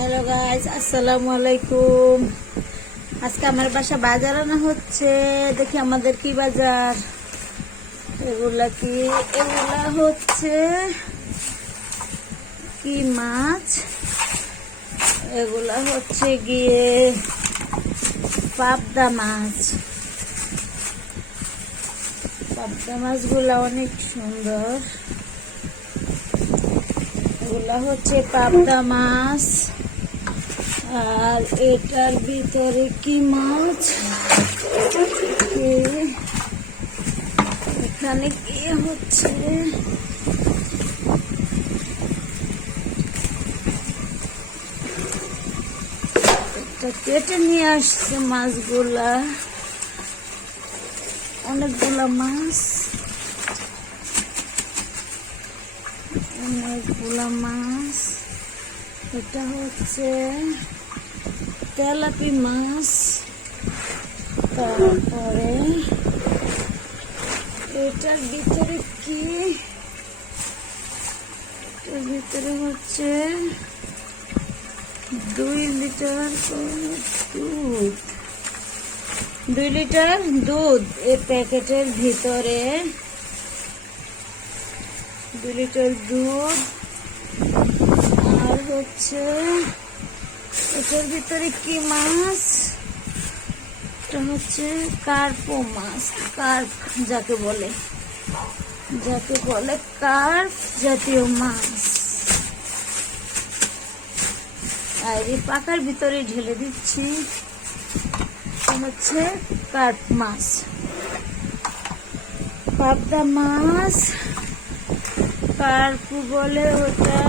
Hello guys, আসসালামু আলাইকুম। আজকে আমার বাসা বাজার আনা হচ্ছে। দেখি আমাদের কি বাজার। এগুলা হচ্ছে কি মাছ, এগুলা হচ্ছে গিয়ে পাবদা মাছ। পাবদা মাছগুলা অনেক সুন্দর। এগুলা হচ্ছে পাবদা মাছ। আর এটার ভিতরে কি মাছ, এখানে কি হচ্ছে এটা কেটে নিয়ে আসছে মাছগুলা, অনেকগুলা মাছ, এটা হচ্ছে তেলাপি মাছ। তারপরে এটার ভিতরে কি, এটার ভিতরে হচ্ছে 2 লিটার দুধ। 2 লিটার দুধ এই প্যাকেটের ভিতরে। 2 লিটার দুধ। আর হচ্ছে এটার ভিতরে কি মাছ, এটা হচ্ছে কার্পো মাছ। কার্প যাকে বলে কার্প জাতীয় মাছ। আর এই পাকার ভিতরে ঢেলে দিচ্ছি, হচ্ছে কার্প মাছ, পাবদা মাছ, কার্প বলে ওটা।